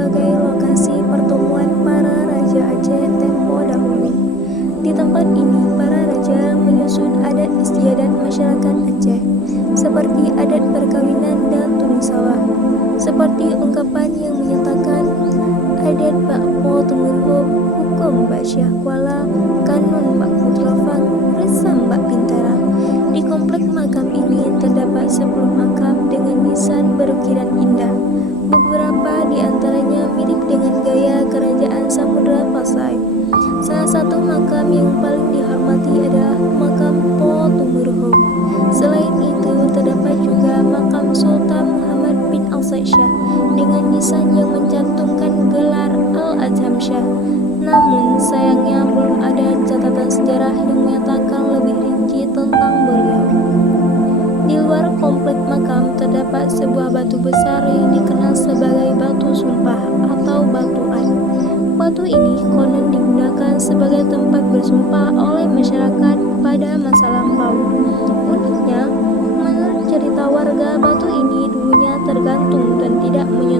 sebagai lokasi pertemuan para raja Aceh tempo dahulu. Di tempat ini, para raja menyusun adat istiadat masyarakat Aceh, seperti adat perkawinan dan tunisawah, seperti ungkapan yang menyatakan adat Bak Po Tumurhub, hukum Bak Syah Kuala, kanun Bak Putrafang, resam Bak Bintara. Di komplek makam ini terdapat 10 makam dengan nisan berukiran indah. Beberapa di antaranya mirip dengan gaya kerajaan Samudra Pasai. Salah satu makam yang paling dihormati adalah makam Po Tumurhub. Selain itu, terdapat juga makam Sultan Muhammad bin Al-Said Shah dengan nisan yang mencantumkan gelar Al-Azham Shah. Namun, sayangnya belum ada catatan sejarah yang menyatakan lebih rinci tentang beliau. Di luar komplek makam terdapat sebuah batu besar yang dikenal sebagai batu sumpah atau batu ad. Batu ini konon digunakan sebagai tempat bersumpah oleh masyarakat pada masa lampau. Uniknya, menurut cerita warga, batu ini dulunya tergantung dan tidak menyentuh